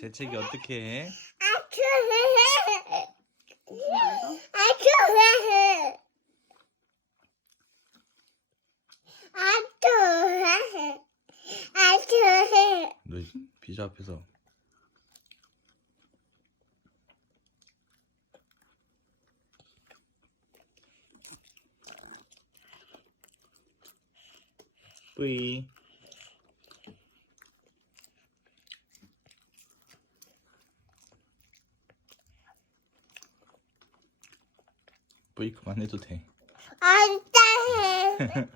재채기 어떻게 해? 너 비자 앞에서 뿌이. 뿌이 그만해도 돼. 안 돼.